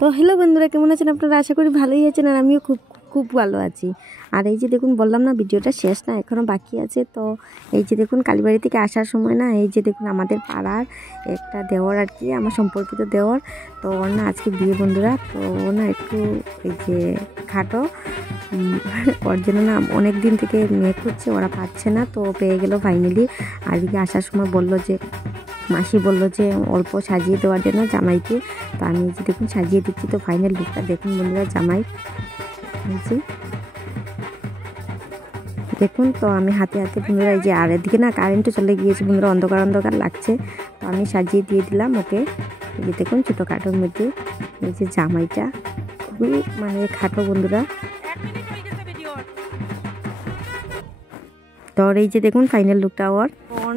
তো হ্যালো বন্ধুরা, কেমন আছেন আপনারা? আশা করি ভালোই আছেন, আর আমিও খুব খুব ভালো আছি। আর এই যে দেখুন, বললাম না ভিডিওটা শেষ না, এখনও বাকি আছে। তো এই যে দেখুন, কালীবাড়ি থেকে আসার সময় না, এই যে দেখুন আমাদের পাড়ার একটা দেওর আর কি, আমার সম্পর্কিত দেওর। তো ওর না আজকে বিয়ে বন্ধুরা। তো ও না একটু এই যে খাটো, ওর জন্য না অনেক দিন থেকে মেয়ে খুঁজছে, ওরা পাচ্ছে না, তো পেয়ে গেল ফাইনালি। আর এদিকে আসার সময় বললো যে, মাসি বললো যে অল্প সাজিয়ে দেওয়ার জন্য জামাইকে। তো আমি যে দেখুন সাজিয়ে দিচ্ছি। তো ফাইনাল লুকটা দেখুন বন্ধুরা, জামাই হয়েছে দেখুন। তো আমি হাতে হাতে বন্ধুরা, এই যে আর এদিকে না কারেন্টও চলে গিয়েছে বন্ধুরা, অন্ধকার অন্ধকার লাগছে। তো আমি সাজিয়ে দিয়ে দিলাম ওকে। এই যে দেখুন ছোটোখাটোর মধ্যে এই যে জামাইটা খুবই মানে খাটো বন্ধুরা। তো এই যে দেখুন ফাইনাল লুকটা ওর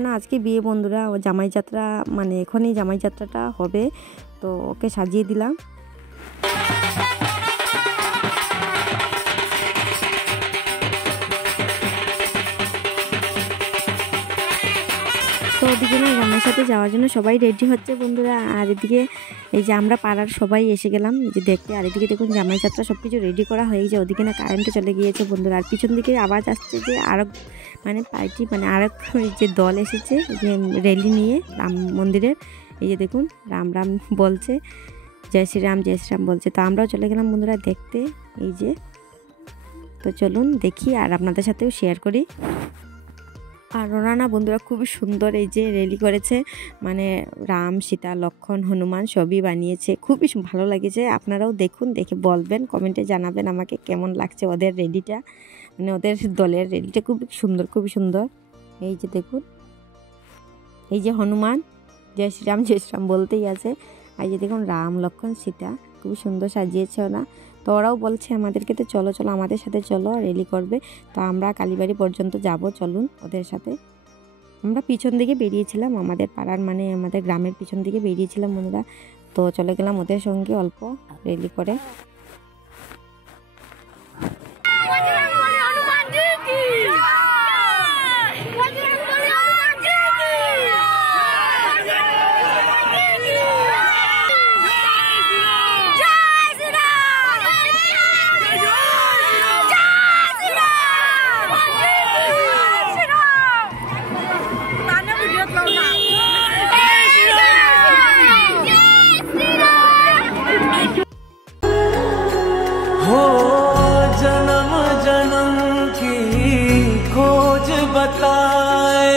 না আজকে বিয়ে বন্ধুরা। ও জামাই যাত্রা মানে এখনই জামাই যাত্রাটা হবে, তো ওকে সাজিয়ে দিলাম। তো ওদিকে না জামাইয়ের সাথে যাওয়ার জন্য সবাই রেডি হচ্ছে বন্ধুরা। আর এদিকে এই যে আমরা পাড়ার সবাই এসে গেলাম এই যে দেখতে। আর এদিকে দেখুন জামাই যাত্রা সব কিছু রেডি করা হয়ে গেছে। ওদিকে না কারেন্টও চলে গিয়েছে বন্ধুরা। আর পিছন দিকে আওয়াজ আসছে যে আরো মানে পার্টি মানে আরেক যে দল এসেছে যে র্যালি নিয়ে রাম মন্দিরের। এই যে দেখুন রাম রাম বলছে, জয় শ্রীরাম জয় শ্রীরাম বলছে। তো আমরাও চলে গেলাম বন্ধুরা দেখতে। এই যে তো চলুন দেখি আর আপনাদের সাথেও শেয়ার করি। আর ওরা না বন্ধুরা খুবই সুন্দর এই যে রেলি করেছে, মানে রাম সীতা লক্ষ্মণ হনুমান সবই বানিয়েছে, খুবই ভালো লাগেছে। আপনারাও দেখুন, দেখে বলবেন, কমেন্টে জানাবেন আমাকে কেমন লাগছে ওদের রেলিটা, মানে ওদের দলের রেলিটা খুবই সুন্দর, খুবই সুন্দর। এই যে দেখুন এই যে হনুমান জয় শ্রীরাম বলতেই আছে। আর যে দেখুন রাম লক্ষ্মণ সীতা খুবই সুন্দর সাজিয়েছে ওরা। তো ওরাও বলছে আমাদেরকে তো চলো চলো আমাদের সাথে চলো রেলি করবে। তো আমরা কালীবাড়ি পর্যন্ত যাব, চলুন ওদের সাথে। আমরা পিছন দিকে বেরিয়েছিলাম, আমাদের পাড়ার মানে আমাদের গ্রামের পিছন দিকে বেরিয়েছিলাম বন্ধুরা। তো চলে গেলাম ওদের সঙ্গে অল্প রেলি করে। हो जन्म जन्म की खोज बताए,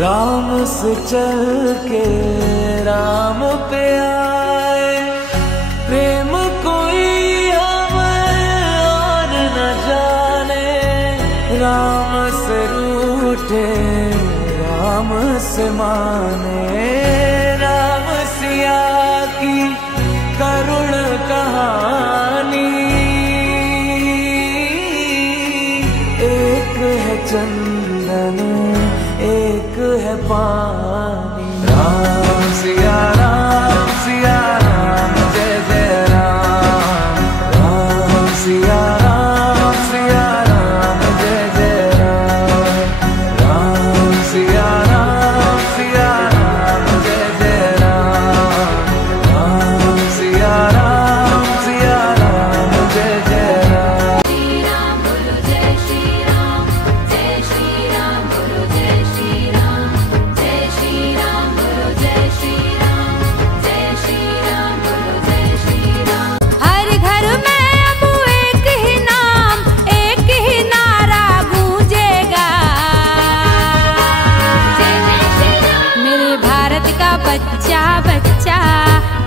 राम से चल के राम पे आए। प्रेम कोई हमें और न जाने, राम से रूठे राम से माने। राम सिया की करुण कहानी, एक है चंदन एक है पानी। राम सिया राम जय जय राम। राम सिया राम जय जय राम। राम सिया राम जय जय राम। राम सिया राम जय जय राम। श्री राम बोलो जय श्री राम, जय श्री राम बोलो जय श्री राम, जय श्री राम बोलो जय श्री राम, जय श्री राम बोलो जय श्री राम। हर घर में अब एक ही नाम, एक ही नारा गूंजेगा, जय जय श्री राम। मेरे भारत का बच्चा बच्चा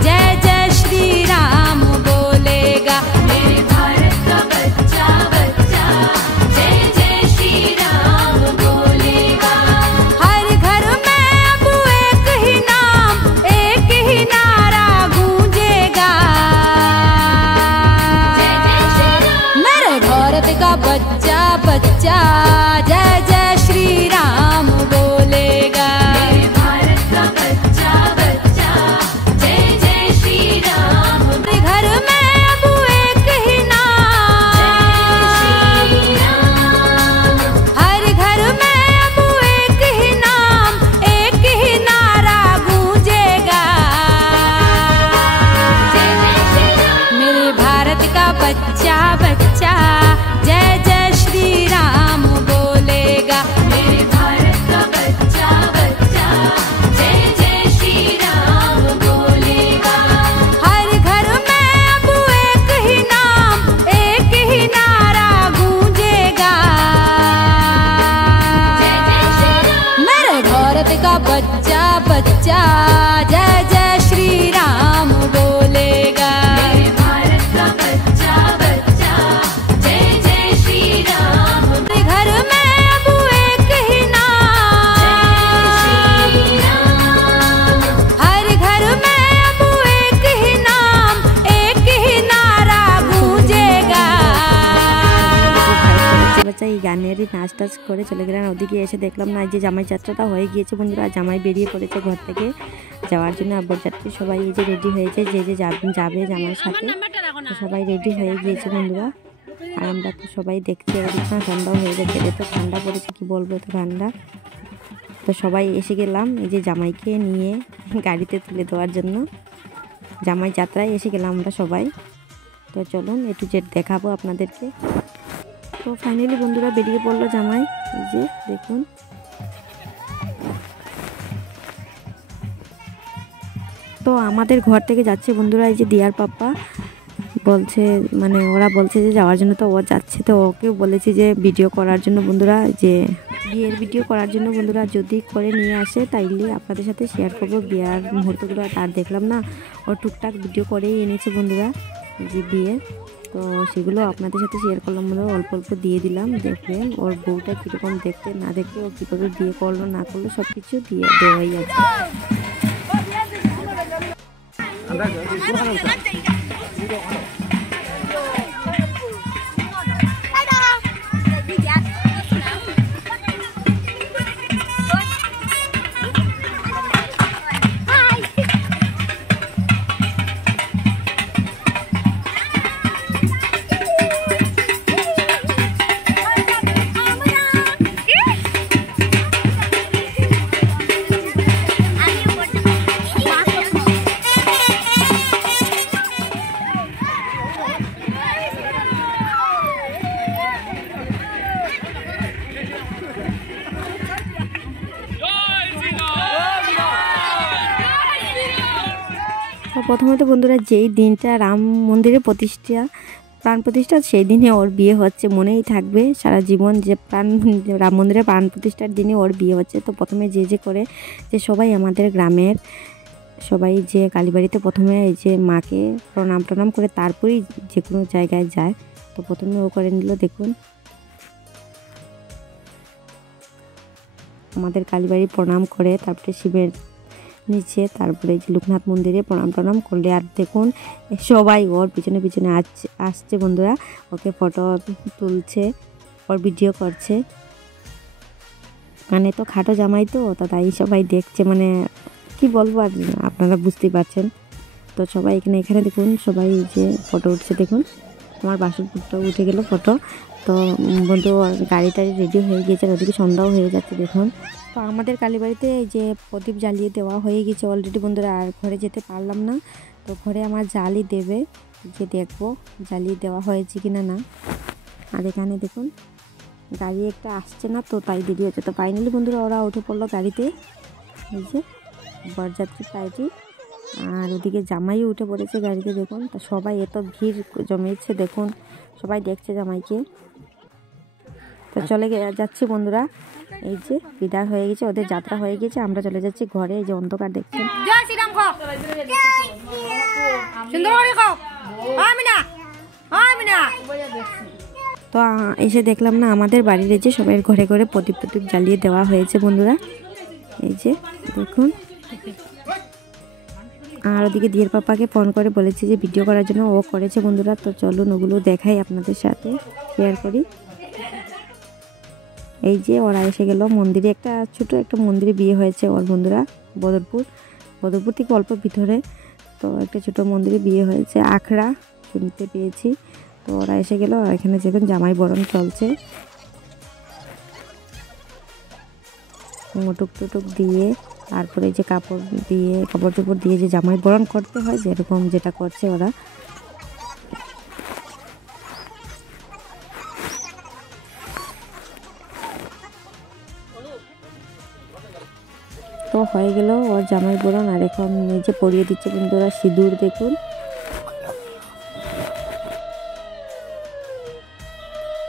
जय जय श्री राम बोलेगा। मेरे भारत का बच्चा बच्चा जय जय श्री राम बोलेगा। हर घर में अब एक ही नाम, एक ही नारा गूंजेगा, जय जय श्री राम। मेरे भारत का बच्चा बच्चा जय जय श्री राम बोलेगा। मेरे भारत का बच्चा बच्चा जय जय श्री राम। घर में अब एक ही नाम, जय श्री राम। हर घर में अब एक ही नाम, एक ही नारा गूंजेगा, जय जय श्री राम। का बच्चा बच्चा जय जय श्री राम बोलेगा। मेरे भारत का बच्चा बच्चा जय जय श्री राम बोलेगा। हर घर में अब एक ही नाम एक ही नारा गूंजेगा। जय जय श्री राम। मेरे भारत का बच्चा बच्चा जय जय श्री राम बोलेगा। मेरे भारत का बच्चा बच्चा जय जय श्री राम। घर में अब एक ही नाम हर घर में अब एक ही नाम एक ही नारा गूंजेगा। বাচ্চা এই গানেরই নাচ টাচ করে চলে গেলেন। ওদিকে এসে দেখলাম না যে জামাই যাত্রাটা হয়ে গিয়েছে বন্ধুরা। জামাই বেরিয়ে পড়েছে ঘর থেকে যাওয়ার জন্য। বরযাত্রী সবাই এই যে রেডি হয়েছে, যে যে যাবে জামাইয়ের সাথে সবাই রেডি হয়ে গিয়েছে বন্ধুরা। আর আমরা তো সবাই দেখছি না, ঠান্ডাও হয়ে যাচ্ছে, এত ঠান্ডা পড়েছে কি বলবো, তো ঠান্ডা। তো সবাই এসে গেলাম এই যে জামাইকে নিয়ে গাড়িতে তুলে দেওয়ার জন্য। জামাই যাত্রায় এসে গেলাম আমরা সবাই। তো চলুন একটু জেড দেখাবো আপনাদেরকে। তো ফাইনালি বন্ধুরা বেরিয়ে পড়লো জামাই, এই যে দেখুন। তো আমাদের ঘর থেকে যাচ্ছে বন্ধুরা এই যে দিয়ার পাপ্পা বলছে, মানে ওরা বলছে যে যাওয়ার জন্য, তো ও যাচ্ছে। তো ওকেও বলেছি যে ভিডিও করার জন্য বন্ধুরা, যে বিয়ের ভিডিও করার জন্য বন্ধুরা, যদি করে নিয়ে আসে তাইলে আপনাদের সাথে শেয়ার করবো বিয়ের মুহূর্তগুলো। আর দেখলাম না ও টুকটাক ভিডিও করেই এনেছে বন্ধুরা যে বিয়ে, তো সেগুলো আপনাদের সাথে শেয়ার করলাম বন্ধুরা। অল্প অল্প দিয়ে দিলাম, দেখবেন ওর বউটা কীরকম দেখতে না দেখতে, ও কীভাবে বিয়ে করলো না করলো সব কিছু দিয়ে দেওয়াই আছে। প্রথমত বন্ধুরা যেই দিনটা রাম মন্দিরের প্রাণ প্রতিষ্ঠা, সেই দিনে ওর বিয়ে হচ্ছে, মনেই থাকবে সারা জীবন যে রাম মন্দিরের প্রাণ প্রতিষ্ঠার দিনে ওর বিয়ে হচ্ছে। তো প্রথমে যে করে যে সবাই আমাদের গ্রামের সবাই যে কালীবাড়িতে প্রথমে এই যে মাকে প্রণাম করে তারপরেই যে কোনো জায়গায় যায়। তো প্রথমে ও করে নিল, দেখুন আমাদের কালীবাড়ি প্রণাম করে তারপরে শিবের নিচে, তারপরে যে লোকনাথ মন্দিরে প্রণাম করলে। আর দেখুন সবাই ওর পিছনে পিছনে আসছে বন্ধুরা, ওকে ফটো তুলছে, ওর ভিডিও করছে। মানে তো খাটো জামাই তো তাই সবাই দেখছে, মানে কি বলবো আর আপনারা বুঝতেই পারছেন। তো সবাই এখানে দেখুন সবাই যে ফটো উঠছে, দেখুন আমার বাসনপত্র উঠে গেল ফটো। তো বন্ধু গাড়িটা রেডি হয়ে গিয়েছে, ওদিকে সন্ধ্যাও হয়ে যাচ্ছে দেখুন। তো আমাদের কালীবাড়িতে এই যে প্রদীপ জ্বালিয়ে দেওয়া হয়ে গেছে অলরেডি বন্ধুরা। আর ঘরে যেতে পারলাম না, তো ঘরে আমার জ্বালিয়ে দেবে, যে দেখবো জ্বালিয়ে দেওয়া হয়েছে কিনা না। আর এখানে দেখুন গাড়ি একটা আসছে না, তো তাই দেরি হচ্ছে। তো ফাইনালি বন্ধুরা ওরা উঠে পড়লো গাড়িতে, এই যে বরযাত্রী পার্টি। আর ওদিকে জামাইও উঠে পড়েছে গাড়িতে, দেখুন। তো সবাই এত ভিড় জমেছে, দেখুন সবাই দেখছে জামাইকে। তো চলে যাচ্ছি বন্ধুরা, এই যে বিদায় হয়ে গেছে, ওদের যাত্রা হয়ে গেছে, আমরা চলে যাচ্ছি ঘরে। এই যে অন্ধকার দেখছেন। তো এসে দেখলাম না আমাদের বাড়ির যে সবাই ঘরে ঘরে প্রদীপ জ্বালিয়ে দেওয়া হয়েছে বন্ধুরা, এই যে দেখুন। আর ওদিকে দিয়ের পাপাকে ফোন করে বলেছি যে ভিডিও করার জন্য, ও করেছে বন্ধুরা। তো চলুন ওগুলো দেখাই আপনাদের সাথে, শেয়ার করি। এই যে ওরা এসে গেল মন্দিরে, ছোট একটা মন্দিরে বিয়ে হয়েছে ওর বন্ধুরা, বদরপুর থেকে অল্প ভিতরে। তো একটা ছোট মন্দিরে বিয়ে হয়েছে, আখড়া শুনতে পেয়েছি। তো ওরা এসে গেল, এখানে দেখুন জামাই বরণ চলছে, মুটুক টুটুক দিয়ে, তারপরে যে কাপড় চোপড় দিয়ে যে জামাই বরণ করতে হয়, যেরকম যেটা করছে ওরা। তো হয়ে গেল ওর জামাই বরণ। আর এখন নিজে পরিয়ে দিচ্ছে বন্ধুরা সিঁদুর। দেখুন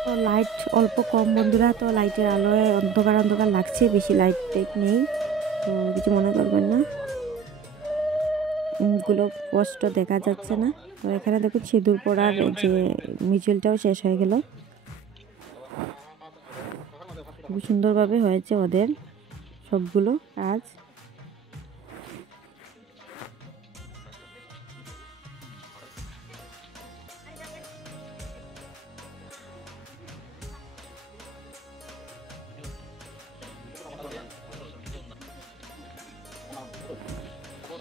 তো লাইট অল্প কম বন্ধুরা, তো লাইটের আলোয় অন্ধকার অন্ধকার লাগছে, বেশি লাইট টাইট নেই, তো কিছু মনে করবেন না, গুলো স্পষ্ট দেখা যাচ্ছে না। তো এখানে দেখুন সিঁদুর পড়ার যে মিছিলটাও শেষ হয়ে গেল, খুব সুন্দরভাবে হয়েছে ওদের সবগুলো কাজ।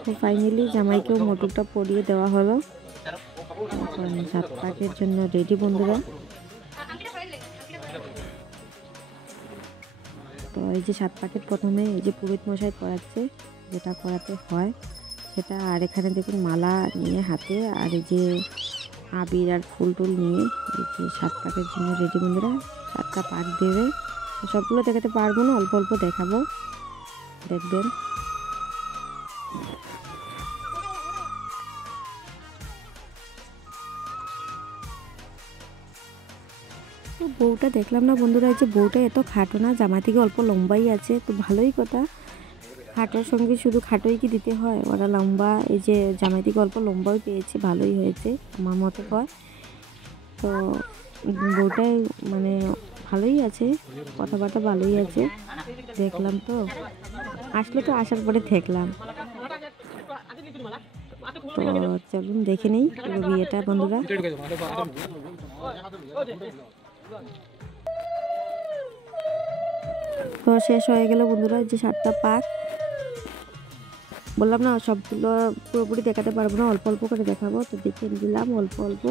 তো ফাইনালি জামাইকেও মোটরটা পরিয়ে দেওয়া হলো, এখন 7 পাকের জন্য রেডি বন্ধুরা। তো এই যে 7 পাকের প্রথমে এই যে পুরোহিত মশাই করাচ্ছে, যেটা করাতে হয় সেটা। আর এখানে দেখুন মালা নিয়ে হাতে, আর এই যে আবির আর ফুল টুল নিয়ে এই যে 7 পাকের জন্য রেডি বন্ধুরা। 7টা পাক দেবে, সবগুলো দেখাতে পারবো না, অল্প অল্প দেখাবো, দেখবেন। তো বউটা দেখলাম না বন্ধুরা, এই যে বউটা এত খাটো না, জামা থেকে অল্প লম্বাই আছে, তো ভালোই কথা। খাটোর সঙ্গে শুধু খাটোই কি দিতে হয়, ওরা লম্বা, এই যে জামাই থেকে অল্প লম্বাও পেয়েছে, ভালোই হয়েছে আমার মতে হয়। তো বউটাই মানে ভালোই আছে, কথাবার্তা ভালোই আছে, দেখলাম। তো আসলে তো আসার পরে দেখলাম। তো চলুন দেখে নিই পুরো বিয়েটা বন্ধুরা। তো শেষ হয়ে গেল বন্ধুরা, যে 7টা পাক বললাম না, সবগুলো পুরোপুরি দেখাতে পারবো না, অল্প অল্প করে দেখাবো, তো দেখে দিলাম অল্প অল্প।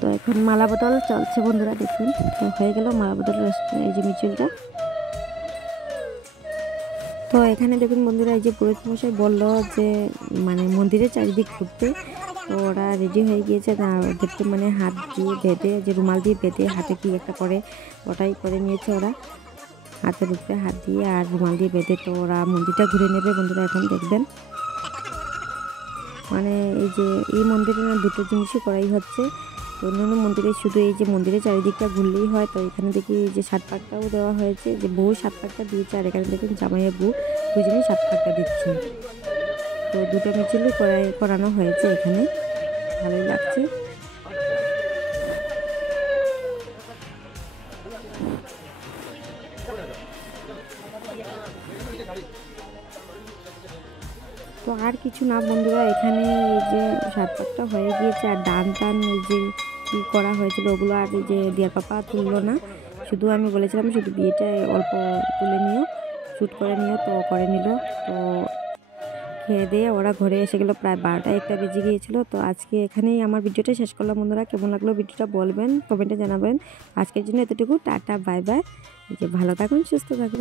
তো এখন মালা বদল চলছে বন্ধুরা, দেখুন। তো হয়ে গেল মালা বদল, এই যে মিছিলটা। তো এখানে দেখুন বন্ধুরা, এই যে পুরোহিত মশাই বললো যে মানে মন্দিরের চারিদিক ঘুরতে, তো ওরা রেডি হয়ে গিয়েছে। ওদেরকে মানে হাত দিয়ে বেঁধে, যে রুমাল দিয়ে বেঁধে হাতে কি একটা করে, ওটাই করে নিয়েছে ওরা, হাতের উপরে হাত দিয়ে আর রুমাল দিয়ে বেঁধে। তো ওরা মন্দিরটা ঘুরে নেবে বন্ধুরা, এখন দেখবেন। মানে এই যে এই মন্দিরে না দুটো জিনিসই করাই হচ্ছে, তো অন্যান্য মন্দিরে শুধু এই যে মন্দিরের চারিদিকটা ঘুরলেই হয়। তো এখানে দেখি যে 7 পাকটাও দেওয়া হয়েছে, যে বউ 7 পাকটা দিয়েছে, আর এখানে দেখুন জামাইয়ের বউ দুজনেই 7 পাকটা দিচ্ছে। তো দুটো মিছিলই করানো হয়েছে এখানে, ভালোই লাগছে। তো আর কিছু না বন্ধুরা, এখানে এই যে 7 পাকটা হয়ে গিয়েছে, আর ডান টান এই যে কী করা হয়েছিল ওগুলো আর এই যে দিয়ার পাপা তুললো না, শুধু আমি বলেছিলাম শুধু বিয়েটা অল্প তুলে নিও, শ্যুট করে নিও, তো করে নিল। তো খেয়ে দিয়ে ওরা ঘরে এসে গেলো, প্রায় 12টা 1টা বেজে গিয়েছিলো। তো আজকে এখানেই আমার ভিডিওটা শেষ করলাম বন্ধুরা। কেমন লাগলো ভিডিওটা বলবেন, কমেন্টে জানাবেন। আজকের জন্য এতটুকু, টাটা বাই বাই। এই যে ভালো থাকুন, সুস্থ থাকুন।